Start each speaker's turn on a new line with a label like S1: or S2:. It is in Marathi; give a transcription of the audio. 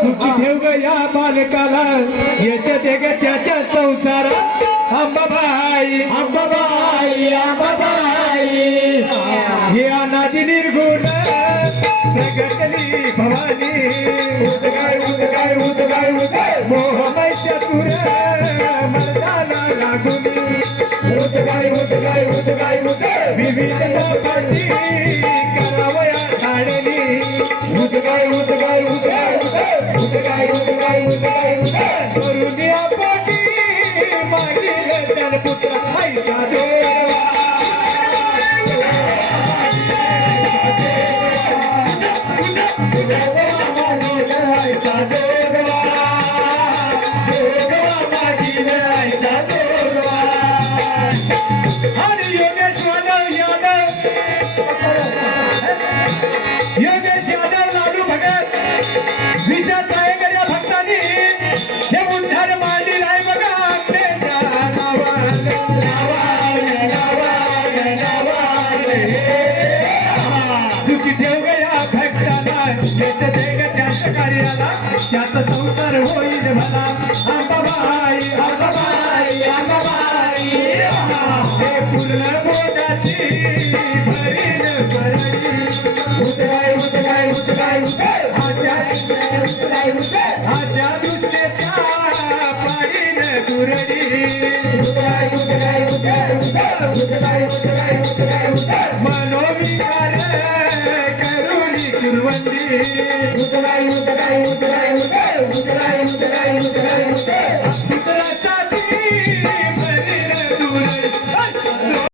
S1: सुखी ठेव ग या बालकाला. त्याच्या संसार अंबाबाई
S2: अंबाबाई अंबाबाई.
S1: हे अनादि निर्गुण. प्रगटली भवानी.
S2: उदगाय उदगाय उदगाय उदगाय.
S1: मोहमय चतुर. मर्दाना लागून.
S2: उदगाय उदगाय उदगाय उदगाय.
S1: विविध लोकांची. करावया ठाणली
S2: उदगाय उदगाय उदगाय उदगाय उदगाय उदगाय उदगाय
S1: करून पोटी मागील त्यान पुत्र खायचा देवा आणि योगेश्वर यादव योगेश यादव लाडू भगत विचार टायगर या भक्तांनी हे उद्धार मांडील आहे बघा आपल्या नावाने नावाने नावाने नावाने चुकी ठेव गया भक्ताला याच्या देग त्याच्या कार्याला त्याचा संसार होईल भला अंबाबाई अंबाबाई अंबाबाई हे पूर्ण बोधाची भरीन करणी
S2: उदगाय उदगाय
S1: दृष्टीच्या पाडीन कुरवंदी उतराई
S2: उतराई उतराई उतराई.